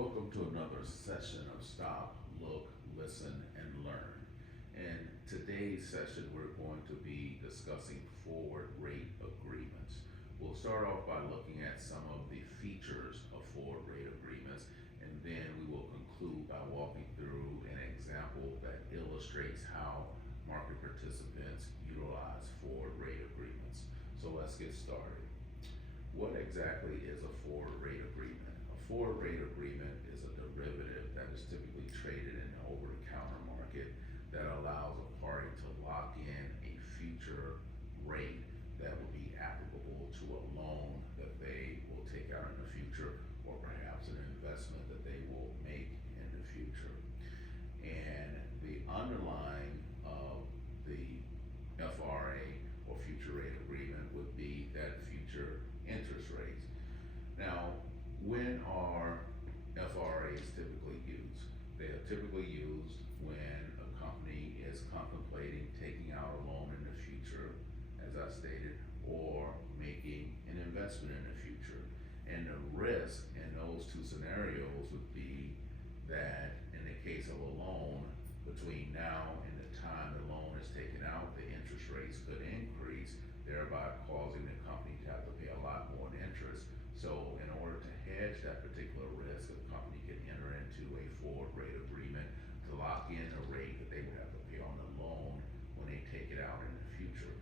Welcome to another session of Stop, Look, Listen, and Learn. In today's session, we're going to be discussing forward rate agreements. We'll start off by looking at some of the features of forward rate agreements, and then we will conclude by walking through an example that illustrates how market participants utilize forward rate agreements. So let's get started. What exactly is a forward rate agreement? A forward rate agreement is a derivative that is typically traded in the over-the-counter market that allows a party to lock in a future rate that will be applicable to a loan that they will take out in the future, or perhaps an investment that they will make in the future. And the underlying of the FRA or future rate agreement would be that future interest rates. Now, when are FRAs typically used? They are typically used when a company is contemplating taking out a loan in the future, as I stated, or making an investment in the future. And the risk in those two scenarios would be that in the case of a loan, between now and the time the loan is taken out, the interest rates could increase, thereby causing the company to have to pay a lot more in interest. So in order to hedge that particular risk, the company can enter into a forward rate agreement to lock in a rate that they would have to pay on the loan when they take it out in the future.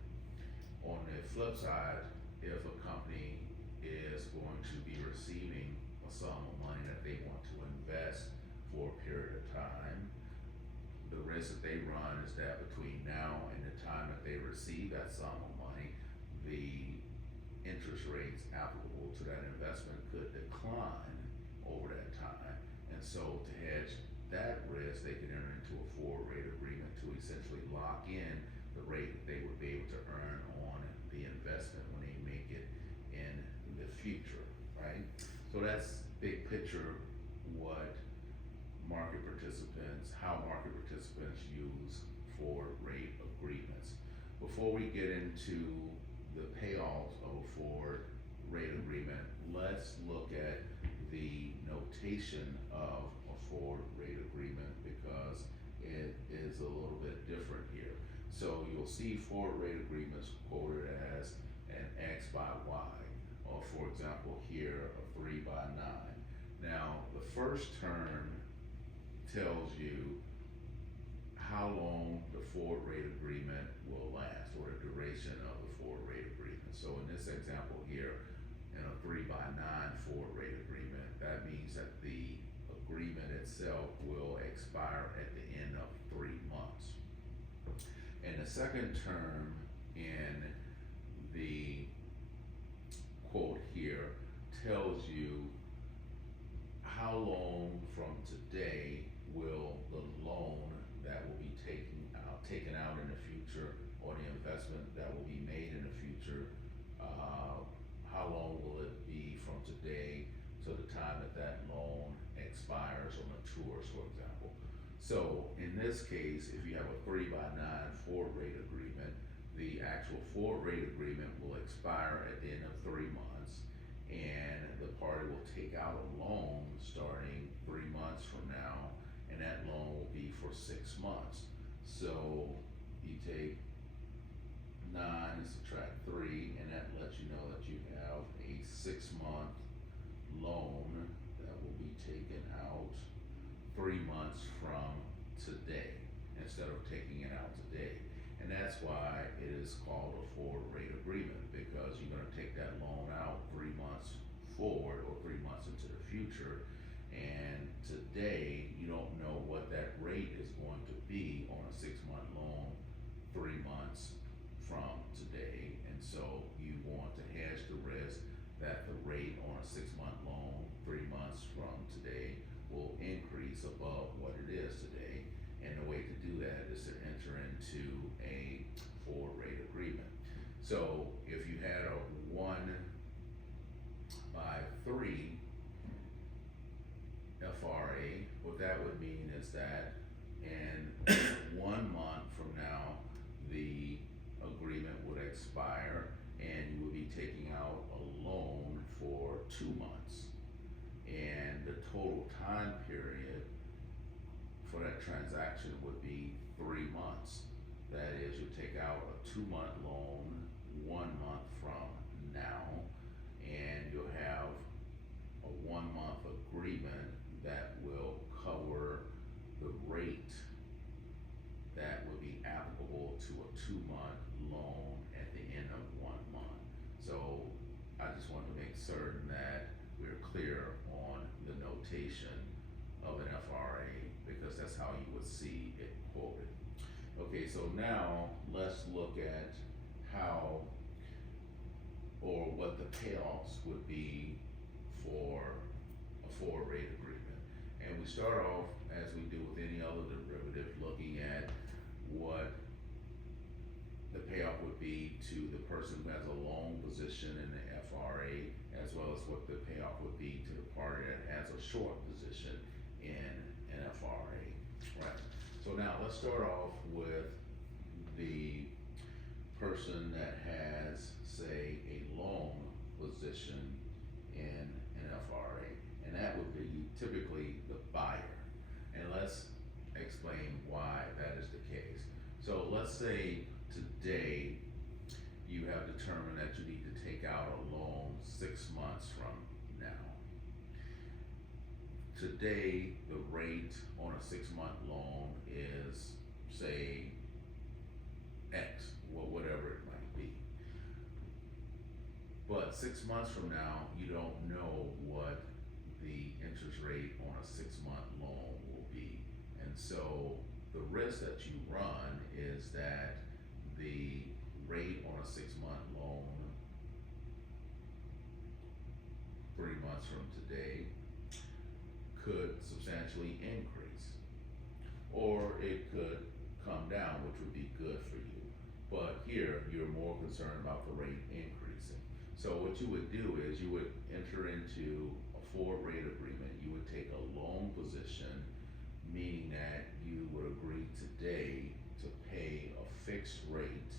On the flip side, if a company is going to be receiving a sum of money that they want to invest for a period of time, the risk that they run is that between now and the time that they receive that sum of money, the interest rates applicable to that investment could decline over that time. And so to hedge that risk, they can enter into a forward rate agreement to essentially lock in the rate that they would be able to earn on the investment when they make it in the future, right? So that's big picture how market participants use forward rate agreements. Before we get into the payoffs of a forward rate agreement, let's look at the notation of a forward rate agreement because it is a little bit different here. So you'll see forward rate agreements quoted as an X by Y, or for example here, a 3 by 9. Now, the first term tells you how long the forward rate agreement will last, or the duration of the forward rate agreement. So in this example here, in a 3 by 9 forward rate agreement, that means that the agreement itself will expire at the end of 3 months. And the second term in the quote here tells you how long from today will the loan that will be taken out in the future, or the investment that will be made in the future, how long will it be from today to the time that that loan expires or matures, for example. So in this case, if you have a 3 by 9 forward rate agreement, the actual forward rate agreement will expire at the end of 3 months, and the party will take out a loan starting 3 months from now, and that loan will be for 6 months. So you take 9 and subtract 3, and that lets you know that you have a 6-month loan that will be taken out 3 months from today instead of taking it out today. And that's why it is called a forward rate agreement, because you're going to take that loan out 3 months forward or 3 months into the future, and today you don't know what that rate is going to be on a 6-month loan 3 months from today. And so you want to hedge the risk that the rate on a 6-month loan 3 months from today will increase above what it is today. And the way to do that is to enter into a forward rate agreement. So if you had a 1 by 3 FRA, what that would mean is that in 1 month from now, the agreement would expire and you would be taking out a loan for 2 months. And the total time period for that transaction would be 3 months. That is, you take out a 2-month loan 1 month from now, and you'll have a 1 month agreement that will cover the rate that would be applicable to a 2-month loan at the end of 1 month. So I just want to make certain that we're clear on the notation of an FRA, because that's how you would see it quoted. Okay, so now let's look at how or what the payoffs would be for a forward rate agreement. And we start off, as we do with any other derivative, looking at what the payoff would be to the person who has a long position in the FRA, as well as what the payoff would be to the party that has a short position in an FRA, right? So now let's start off with the person that has, say, a long position in an FRA, and that would be typically the buyer. And let's explain why that is the case. So let's say today you have determined that you need to take out a loan 6 months from now. Today, the rate on a 6-month loan is, say, X, whatever it might be. But 6 months from now, you don't know what the interest rate on a 6-month loan will be. And so the risk that you run is that the rate on a 6-month loan 3 months from today could substantially increase, or it could come down, which would be good for you. But here, you're more concerned about the rate increasing. So what you would do is you would enter into a forward rate agreement. You would take a loan position, meaning that you would agree today to pay a fixed rate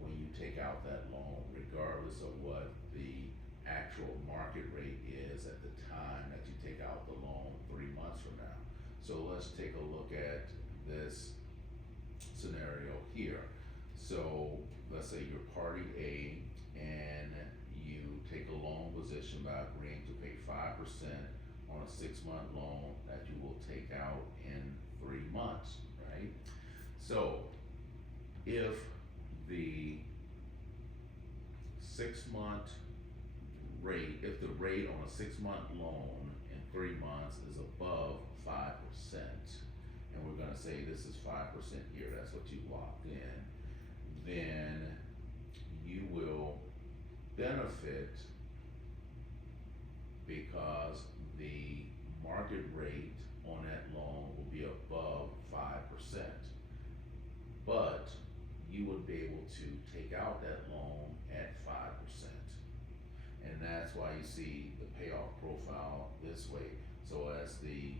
when you take out that loan, regardless of what the actual market rate is at the time that you take out the loan 3 months from now. So let's take a look at this scenario here. So let's say you're party A and you take a loan position by agreeing to pay 5% on a 6-month loan that you will take out in 3 months, right? So if the 6-month rate, if the rate on a 6-month loan in 3 months is above 5%, and we're gonna say this is 5% here, that's what you locked in, then you will benefit because the market rate on that loan will be above 5%. But you would be able to take out that loan at 5%. And that's why you see the payoff profile this way. So as the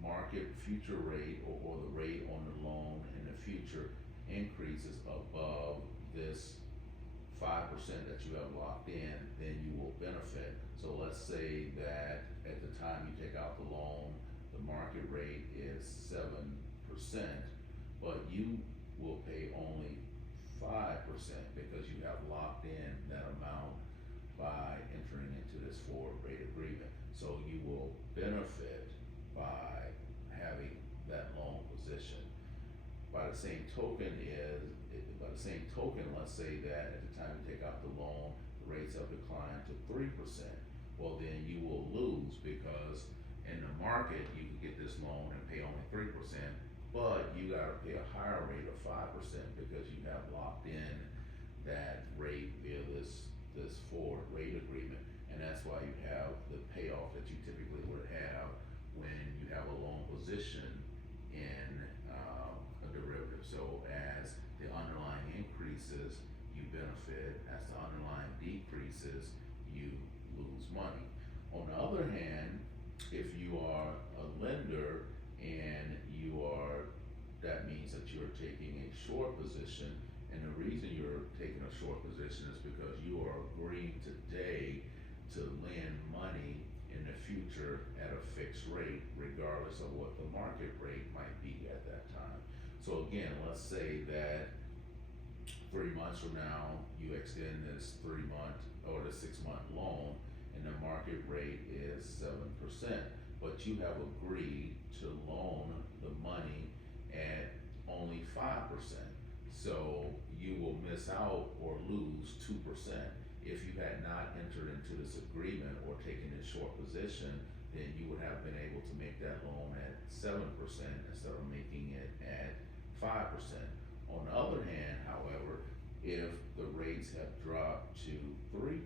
market future rate or the rate on the loan in the future increases above this 5% that you have locked in, then you will benefit. So let's say that at the time you take out the loan, the market rate is 7%, but you will pay only 5% because you have locked in that amount by entering into this forward rate agreement. So you will benefit by having that loan position. By the same token, let's say that at the time you take out the loan, the rates have declined to 3%. Well, then you will lose because in the market you can get this loan and pay only 3%, but you gotta pay a higher rate of 5% because you have locked in that rate via this forward rate agreement. And that's why you have the payoff that you typically would have when you have a loan position in a derivative. So as the underlying increases, you benefit. As the underlying decreases, you lose money. On the other hand, if you are a lender and that means that you're taking a short position, and the reason you're taking a short position is because you are agreeing today to lend money in the future at a fixed rate, regardless of what the market rate might be at that time. So again, let's say that 3 months from now, you extend this 3 month or the 6 month loan and the market rate is 7%, but you have agreed to loan the money at only 5%. So you will miss out or lose 2%. If you had not entered into this agreement or taken a short position, then you would have been able to make that loan at 7% instead of making it at 5%. On the other hand, however, if the rates have dropped to 3%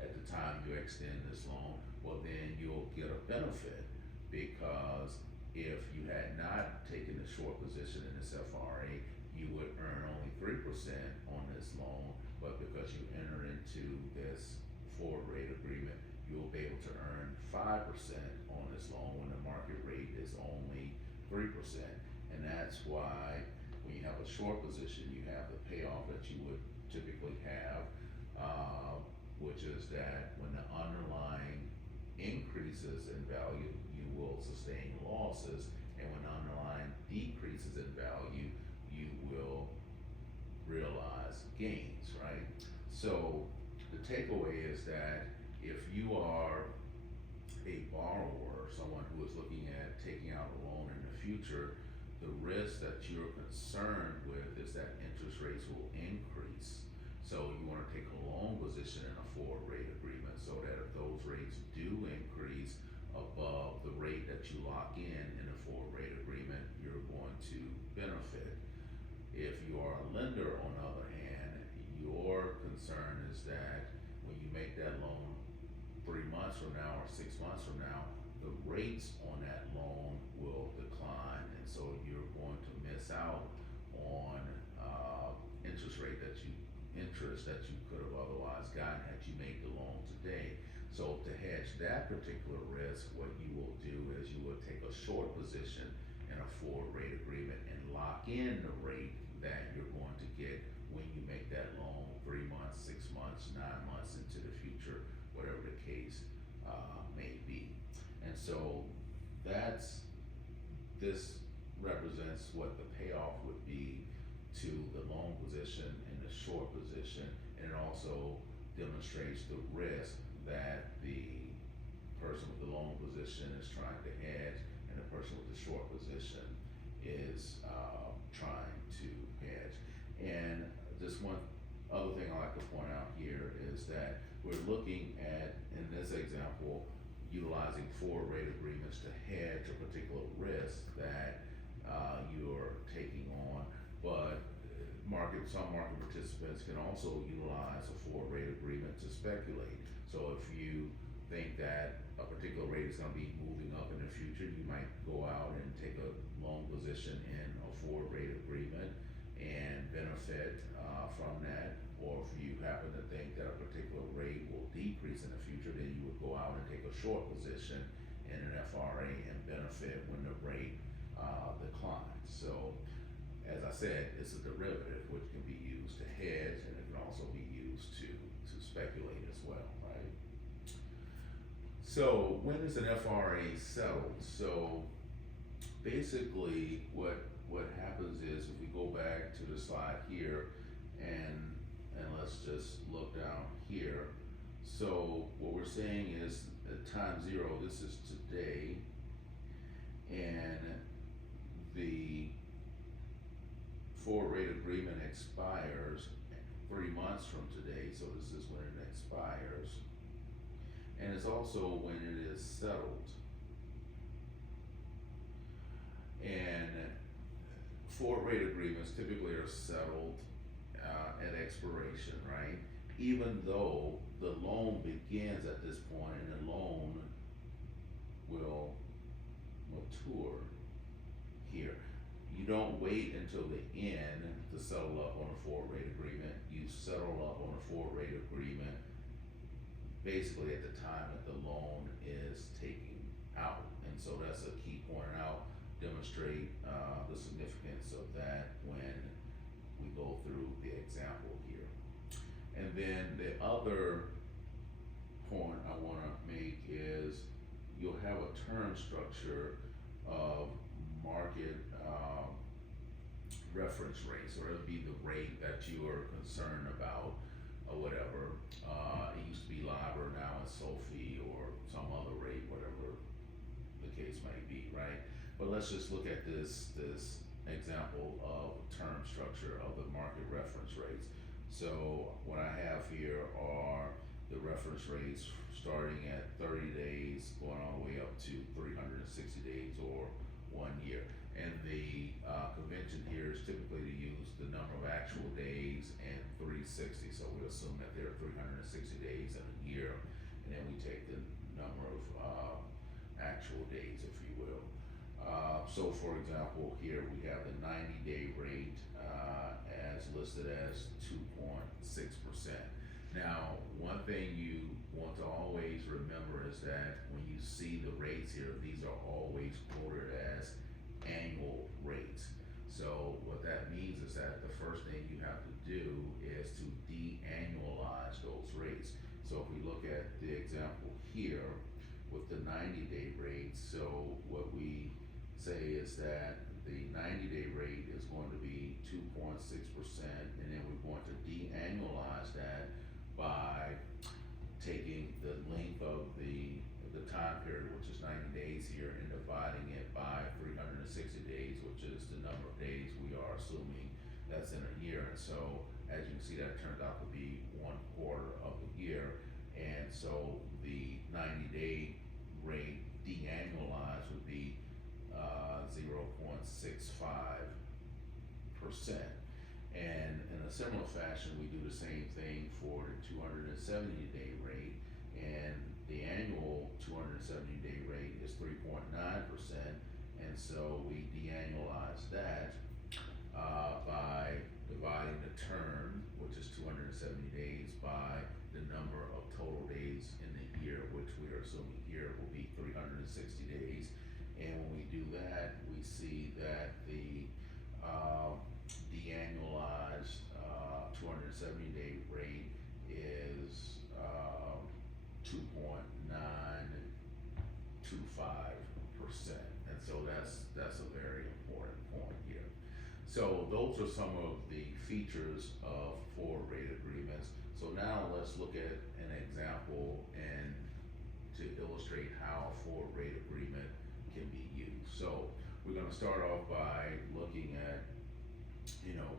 at the time you extend this loan, well then you'll get a benefit, because if you had not taken a short position in this FRA, you would earn only 3% on this loan, but because you enter into this forward rate agreement, you'll be able to earn 5% on this loan when the market rate is only 3%. And that's why when you have a short position, you have the payoff that you would typically have, which is that when the underlying increases in value, you will sustain losses, and when the underlying decreases in value, you will realize gains, right? So the takeaway is that if you are a borrower, someone who is looking at taking out a loan in the future, the risk that you're concerned with is that interest rates will increase. So you want to take a long position in a forward rate agreement so that if those rates do increase above the rate that you lock in a forward rate agreement, you're going to benefit. If you are a lender, on the other hand, your concern is that when you make that loan 3 months from now or 6 months from now, the rates on that loan will decline, and so you're going to miss out on interest that you could have otherwise gotten had you made the loan today. So to hedge that particular risk, what you will do is you will take a short position in a forward rate agreement and lock in the rate that you're going to get when you make that loan 3 months, 6 months, 9 months into the future, whatever the case may be. And so this represents what the payoff would be to the long position and the short position, and it also demonstrates the risk that the person with the long position is trying to hedge and the person with the short position is trying to hedge. And just one other thing I like to point out here is that we're looking at, in this example, utilizing forward rate agreements to hedge a particular risk that you're taking on, but some market participants can also utilize a forward rate agreement to speculate. So if you think that a particular rate is going to be moving up in the future, you might go out and take a long position in a forward rate agreement and benefit from that. Or if you happen to think that a particular rate will decrease in the future, then you would go out and take a short position in an FRA and benefit when the rate declines. So as I said, it's a derivative which can be used to hedge, and it can also be used to speculate as well, right? So when is an FRA settled? So basically what happens is, if we go back to the slide here and let's just look down here. So what we're saying is at time 0, this is today, and the forward rate agreement expires 3 months from today, so this is when it expires, and it's also when it is settled. And forward rate agreements typically are settled at expiration, right? Even though the loan begins at this point and the loan will mature here. You don't wait until the end to settle up on a forward rate agreement. You settle up on a forward rate agreement basically at the time that the loan is taken out. And so that's a key point out, demonstrate the significance of that when we go through the example here. And then the other point I wanna make is you'll have a term structure of market, reference rates, or it'll be the rate that you are concerned about, or whatever. It used to be LIBOR, now it's SOFI or some other rate, whatever the case may be, right? But let's just look at this example of term structure of the market reference rates. So what I have here are the reference rates starting at 30 days, going all the way up to 360 days or 1 year. And the convention here is typically to use the number of actual days and 360. So we assume that there are 360 days in a year, and then we take the number of actual days, if you will. So for example, here we have the 90-day rate as listed as 2.6%. Now, one thing you want to always remember is that when you see the rates here, these are always quoted as annual rates. So what that means is that the first thing you have to do is to de-annualize those rates. So if we look at the example here with the 90-day rate, so what we say is that the 90-day rate is going to be 2.6%, and then we're going to de-annualize that by taking the length of the time period, which is 90 days here, and dividing it by 360 days, which is the number of days we are assuming that's in a year. And so, as you can see, that turns out to be 1/4 of the year. And so the 90-day rate de-annualized would be 0.65%. And in a similar fashion, we do the same thing for the 270-day rate, and the annual 270-day rate is 3.9%, and so we de-annualize that by dividing the term, which is 270 days, by the number of total days in the year, which we are assuming here will be 360 days. And when we do that, we see that the de-annualized 270-day rate is 2.925%. And so that's a very important point here. So those are some of the features of forward rate agreements. So now let's look at an example and to illustrate how a forward rate agreement can be used. So we're going to start off by looking at,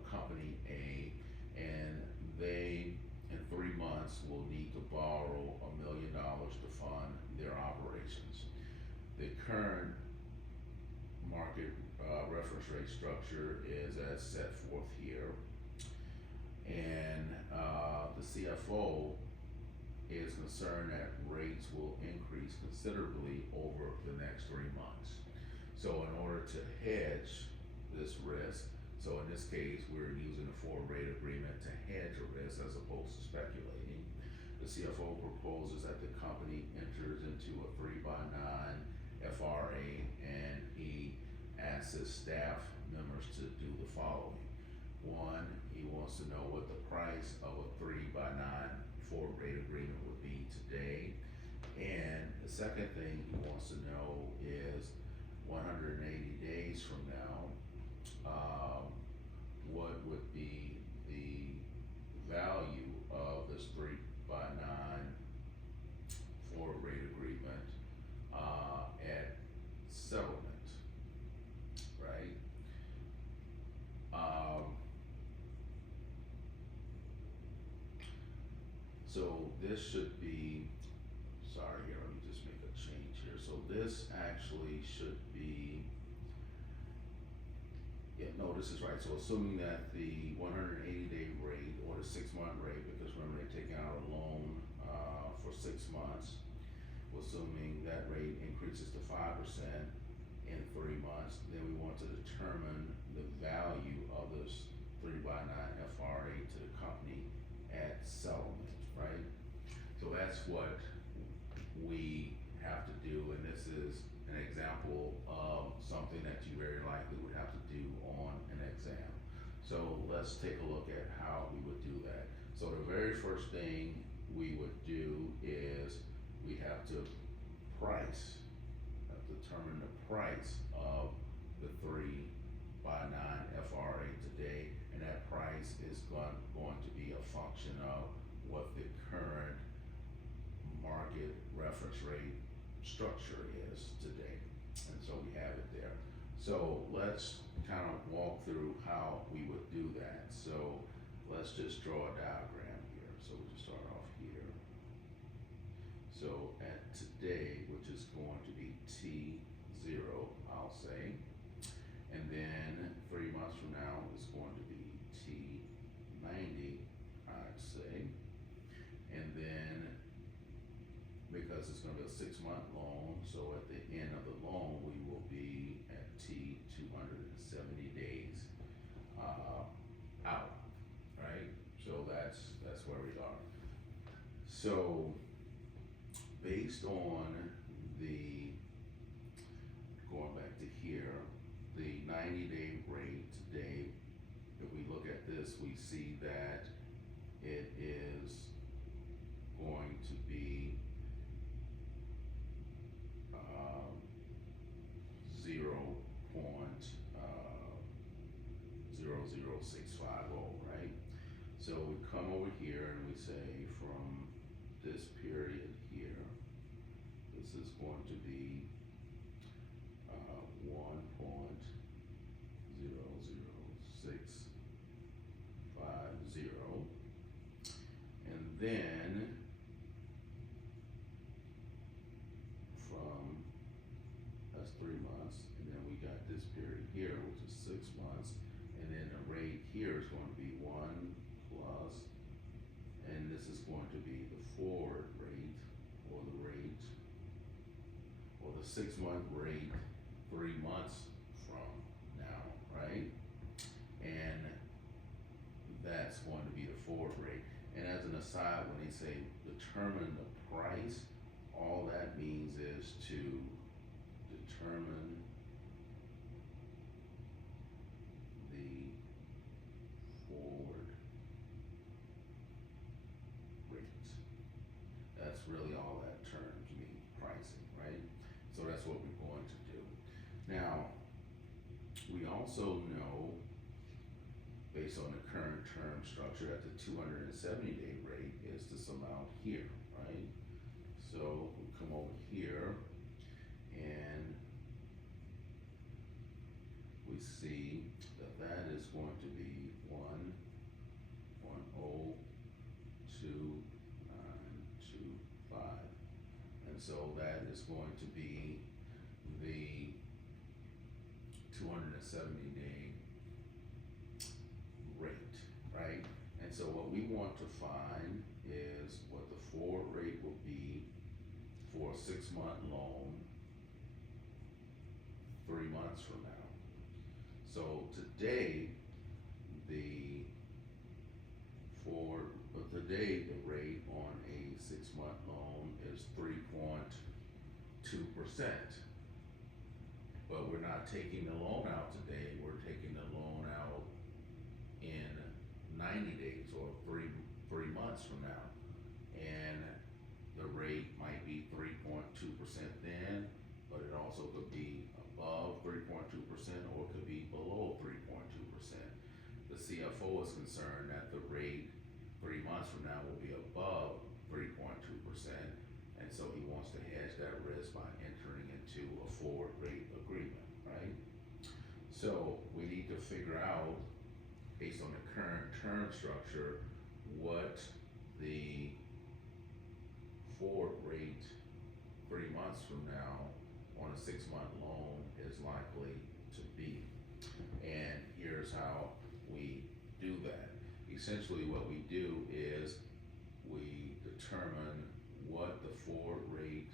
company A, and they in 3 months will need to borrow $1 million to fund their operations. The current market reference rate structure is as set forth here, and the CFO is concerned that rates will increase considerably over the next 3 months. So in order to hedge this risk, so in this case, we're using a forward rate agreement to hedge a risk as opposed to speculating. The CFO proposes that the company enters into a 3/9 FRA, and he asks his staff members to do the following. One, he wants to know what the price of a 3/9 forward rate agreement would be today. And the second thing he wants to know is 180 days from now, what would be the value of this 3/9 forward rate agreement at settlement, right? So this should be, sorry here, let me just make a change here. So this actually should be, yeah, no, this is right. So assuming that the 180-day rate or the 6-month rate, because remember they're taking out a loan for 6 months, assuming that rate increases to 5% in 3 months, then we want to determine the value of this 3/9 FRA to the company at settlement, right? So that's what we have to do, and this is an example of something that you very likely would have to do on an exam. So let's take a look at how we would do that. So the very first thing we would do is we have to determine the price of the 3x9 FRA today, and that price is going to be a function of what the current market reference rate structure is today. And so we have it there. So let's kind of walk through how we would do that. So let's just draw a diagram here. So we'll just start off here. So at today, which is going to be T0, I'll say, and then 3 months from now is going to be T90, I'd say, and then because it's going to be a 6-month loan, so at the end of the loan we will be at T 270 days out, right? So that's where we are. So based on the, going back to here, the 90-day rate today, if we look at this, we see that it is going to be 0.00650, right? So we come over here and we say from this period here, this is going to be 1.00650, and then from, that's 3 months, and then we got this period here, which is 6 months, and then the rate here is going to be 1 plus, and this is going to be the forward rate, or the rate, or the 6-month rate 3 months from now, right? And that's going to be the forward rate. And as an aside, when they say determine the price, all that means is to determine the forward rate. That's really all that terms mean, pricing, right? So that's what we're going to do. Now, we also know, based on the current term structure, that the 270-day rate is this amount here, right? So we come over here and we see that that is going to be 1.02925, and so that is going to be the 270-day rate, right? And so what we want to find is what the forward rate will be for a 6-month loan 3 months from now. So today, the rate on a 6-month loan is 3.2%. But we're not taking the loan out today, we're taking the loan out in 90 days or three months from now. And the rate might be 3.2% then, but it also could be above 3.2% or it could be below 3.2%. The CFO is concerned that the rate 3 months from now will be above 3.2%, and so he wants to hedge that risk by entering into a forward rate agreement, right? So we need to figure out, based on the current term structure, what the forward rate 3 months from now on a 6-month loan is likely to be. And here's how we do that. Essentially what we do is we determine what the forward rate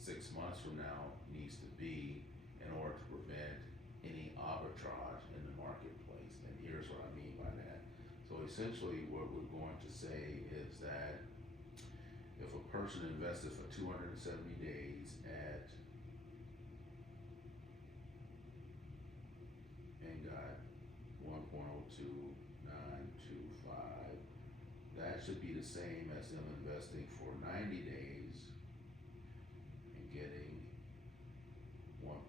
6 months from now needs to be in order to prevent any arbitrage in the marketplace. And here's what I mean by that. So essentially what we're going to say is that if a person invested for 270 days and got 1.02925, that should be the same as them investing for 90 days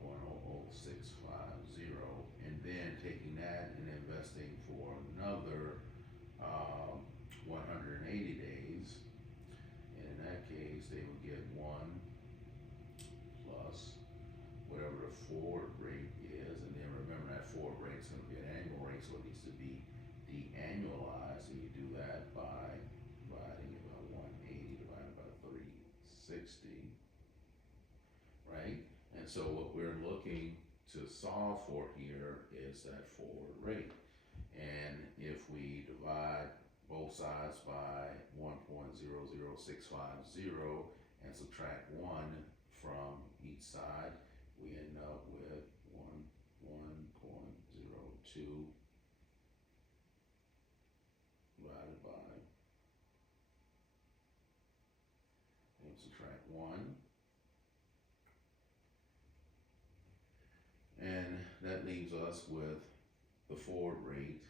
1.00650, and then taking that and investing for another 180 days. And in that case, they would get 1 plus whatever the forward rate is, and then remember that forward rate is going to be an annual rate, so it needs to be de-annualized, and you do that by dividing it by 180 divided by 360, right? And so what we're looking to solve for here is that forward rate. And if we divide both sides by 1.00650 and subtract 1 from each side, we end up with 1.02 divided by, and subtract 1. And that leaves us with the forward rate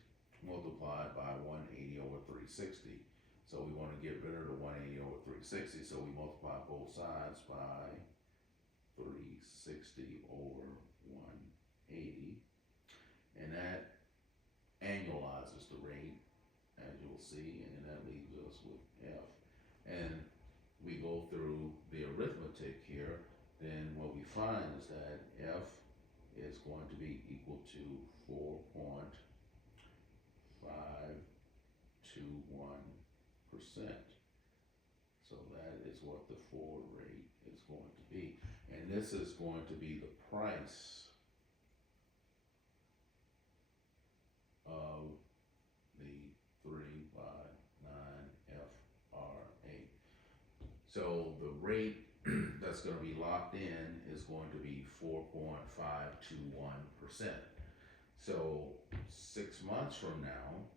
multiplied by 180 over 360. So we want to get rid of the 180 over 360, so we multiply both sides by 360 over 180, and that annualizes the rate, as you'll see, and then that leaves us with F. And we go through the arithmetic here, then what we find is that F is going to be equal to 4.521%. So that is what the forward rate is going to be. And this is going to be the price of the 359 FRA. So the rate that's going to be locked in is going to be 4.521%. So 6 months from now,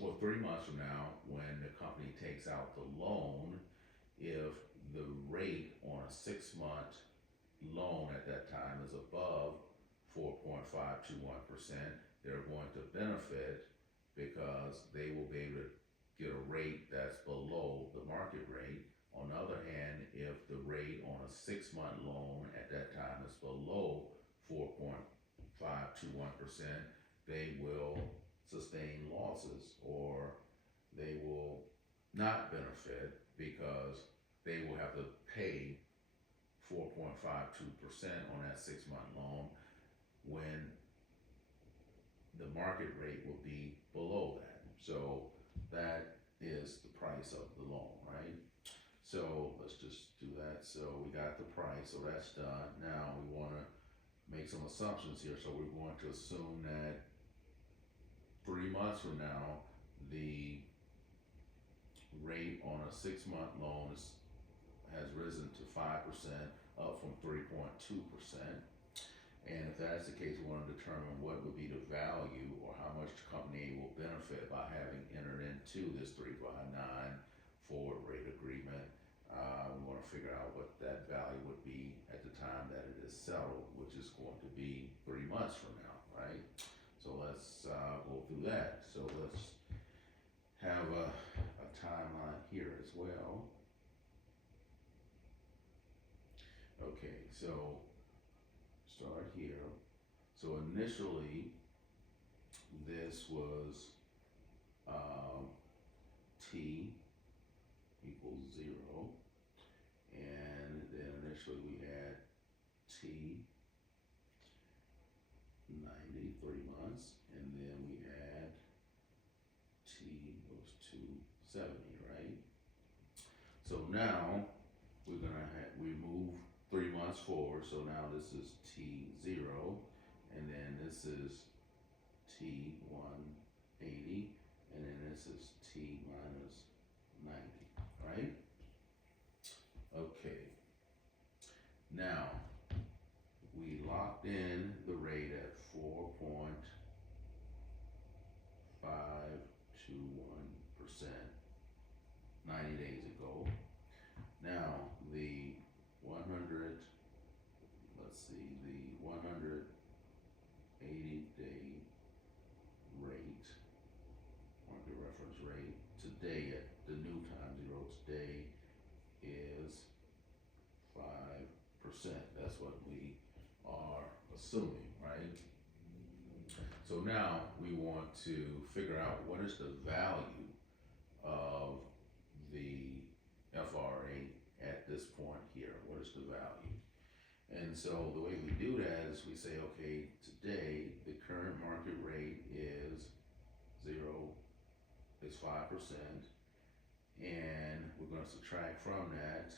or 3 months from now, when the company takes out the loan, if the rate on a 6-month loan at that time is above 4.521%, they're going to benefit because they will be able to get a rate that's below the market rate. On the other hand, if the rate on a 6-month loan at that time is below 4.521%, they will sustain losses, or they will not benefit because they will have to pay 4.52% on that 6-month loan when the market rate will be below that. So that is the price of the loan, right? So let's just do that. So we got the price, so that's done. Now we want to make some assumptions here. So we're going to assume that 3 months from now, the rate on a 6-month loan has risen to 5%, up from 3.2%. And if that's the case, we want to determine what would be the value or how much the company will benefit by having entered into this 359 forward rate agreement. We want to figure out what that value would be at the time that it is settled, which is going to be 3 months from now, right? So let's go through that. So let's have a timeline here as well. Okay, so start here. So initially, this was T equals 0, and then initially we had T 90, 3 months, and then we had T goes to 70, right? So now we're gonna we move 3 months forward, so now this is T0, and then this is T180, and then this is T minus 90, right? Okay. Now, we locked in the rate at 4.521% 90 days ago. Now, the 100, let's see, the 180-day rate, market reference rate, today at the new time zero today is 5%. That's what we are assuming, right? So now we want to figure out what is the value of the FRA at this point here. What is the value? And so the way we do that is we say, okay, today the current market rate is 5%, and we're going to subtract from that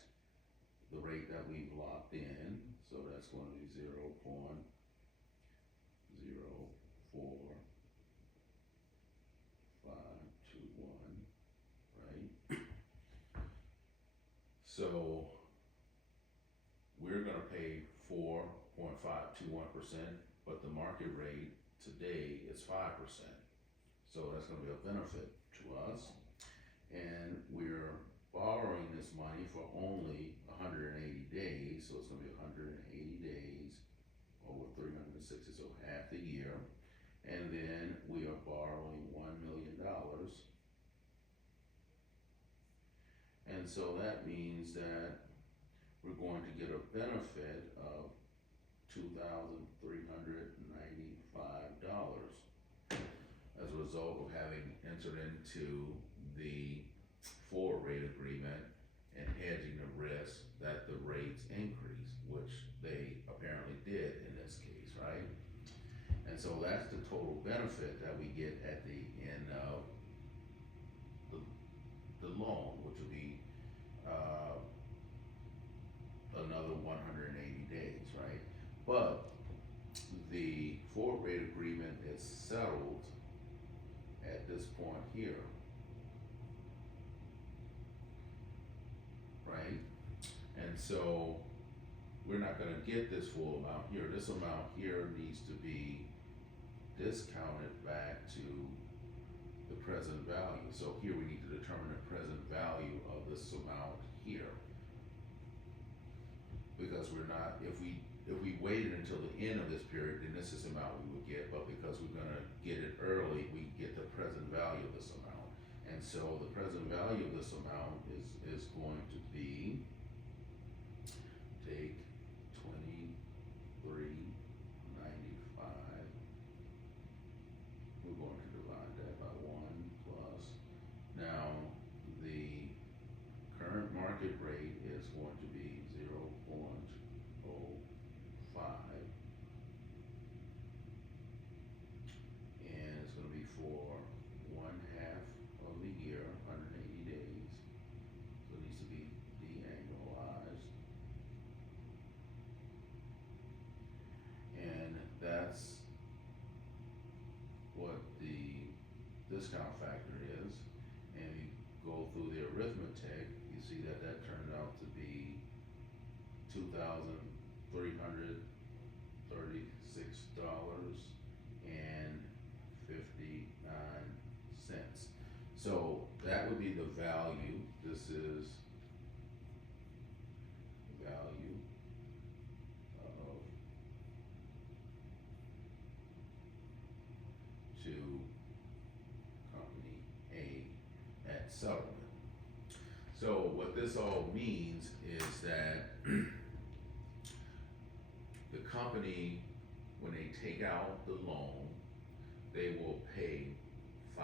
the rate that we've locked in. So that's going to be 0.04521, right? So we're going to pay 4.521%, but the market rate today is 5%. So that's going to be a benefit to us. And we're borrowing this money for only 180 days. So it's going to be 180 days over 360, so half the year. And then we are borrowing $1 million. And so that means that we're going to get a benefit of $2,395 as a result of having entered into the forward rate agreement and hedging the risk that the rates increase, which they apparently did in this case, right? And so that's the total benefit that we get at the end of the loan, which will be another 180 days, right? But the forward rate agreement is settled at this point here, right? And so we're not going to get this full amount here. This amount here needs to be discounted back to the present value. So here we need to determine the present value of this amount here, because we're not, if we waited until the end of this period, then this is the amount we would get, but because we're gonna get it early, we get the present value of this amount. And so the present value of this amount is going to be, take 2395, we're going to divide that by 1 plus, now the current market rate is going to be 0.05, and it's going to be for 1/2 of the year, 180 days. So it needs to be de-annualized, and that's what the discount factor is. And you go through the arithmetic, you see that that turned out to be $2,336.59. So that would be the value. This is the value of to company A at settlement. So what this all means is that the company, when they take out the loan, they will pay 5%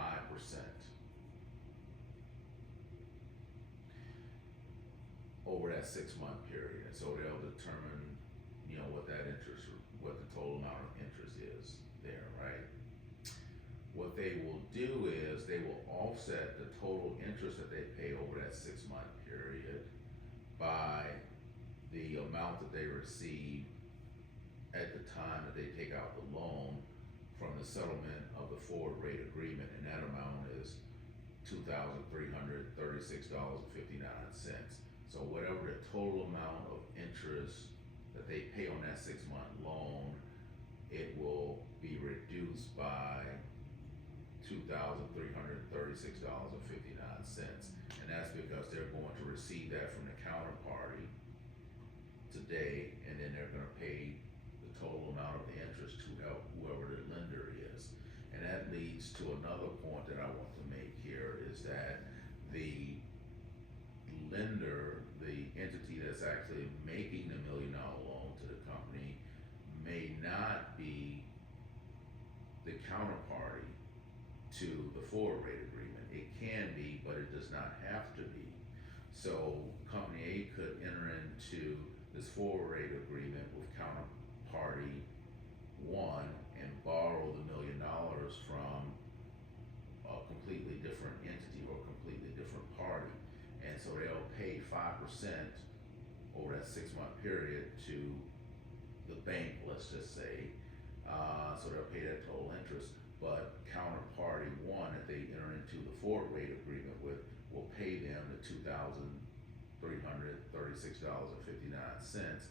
over that 6-month period. And so they'll determine, what that interest, what the total amount of interest is there, right? What they will do is they will offset the total interest that they pay over that 6-month period by the amount that they receive at the time that they take out the loan from the settlement of the forward rate agreement, and that amount is $2,336.59. So whatever the total amount of interest that they pay on that 6-month loan, it will be reduced by $2,336.59, and that's because they're going to receive that from the counterparty today, and then they're going to pay the total amount of the interest to help whoever the lender is. And that leads to another point that I want to make here, is that the lender, the entity that's actually making the $1 million loan to the company, may not the counterparty to the forward rate agreement. It can be, but it does not have to be. So company A could enter into this forward rate agreement with counterparty one and borrow the $1 million from a completely different entity or a completely different party. And so they'll pay 5% over that 6 month period to the bank, let's just say. So they'll pay that total interest, but counterparty one that they enter into the forward rate agreement with will pay them the $2,336.59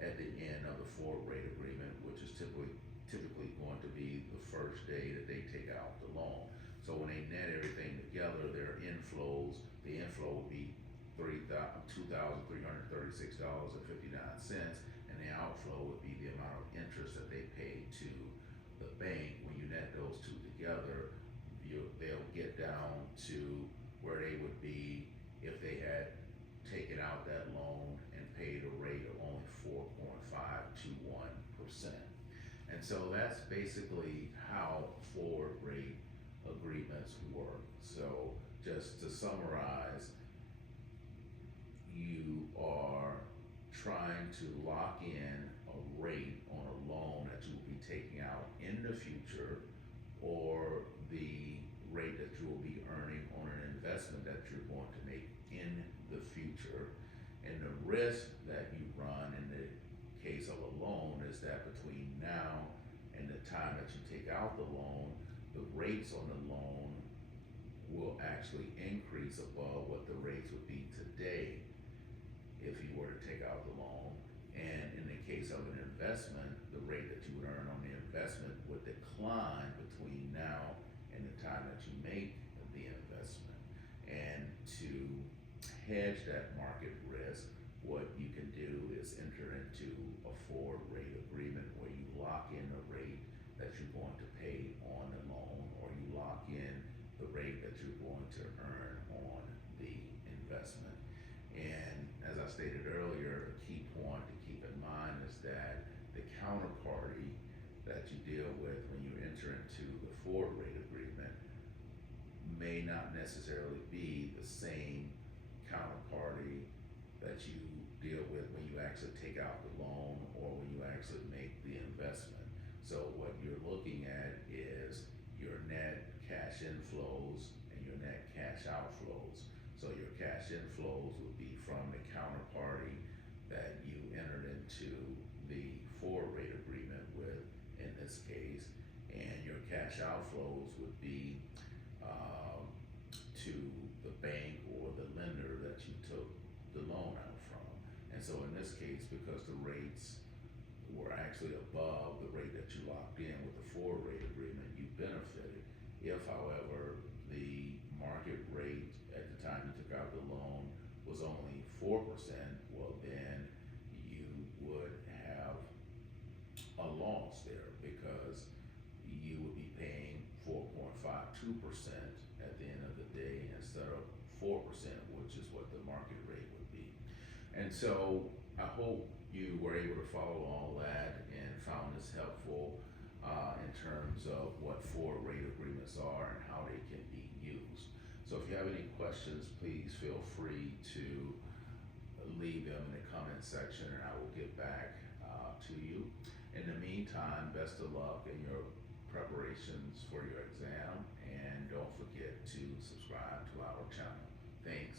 at the end of the forward rate agreement, which is typically going to be the first day that they take out the loan. So when they net everything together, their inflows, the inflow will be $2,336.59, and the outflow would be the amount of interest that they pay to the bank. When you net those two together, they'll get down to where they would be if they had taken out that loan and paid a rate of only 4.521%. And so that's basically how forward rate agreements work. So just to summarize, you are trying to lock in a rate on a loan that you will be taking out in the future, or the rate that you will be earning on an investment that you're going to make in the future. And the risk that you run in the case of a loan is that between now and the time that you take out the loan, the rates on the loan will actually increase above what the rates would be today if you were to take out the loan. And in the case of an investment, the rate that you would earn on the investment would decline between now and the time that you make the investment. And to hedge that market risk, what you can do is enter into a forward rate agreement where you lock in the rate that you're going to pay on the loan, or you lock in the rate that you're going to earn on the investment. And as I stated earlier, a key point to keep in mind is that the counterparty that you deal with when you enter into the forward rate agreement may not necessarily be the same counterparty that you deal with when you actually take out the loan or when you actually make the investment. So what you're looking at is your net cash inflows and your net cash outflows. So your cash inflows would be from the counterparty that you entered into the forward rate agreement with in this case, and your cash outflows would be to the bank or the lender that you took the loan out from. And so in this case, because the rates were actually above the rate that you locked in with the forward rate agreement, you benefited. If, however, the market rate at the time you took out the loan was only 4%, well then you would have a loss there, because you would be paying 4.52% at the end of the day instead of 4%, which is what the market rate would be. And so I hope you were able to follow all that and found this helpful in terms of what forward rate agreements are and how they can be used. So if you have any questions, please feel free to leave them in the comment section and I will get back to you. In the meantime, best of luck in your preparations for your exam, and don't forget to subscribe to our channel. Thanks.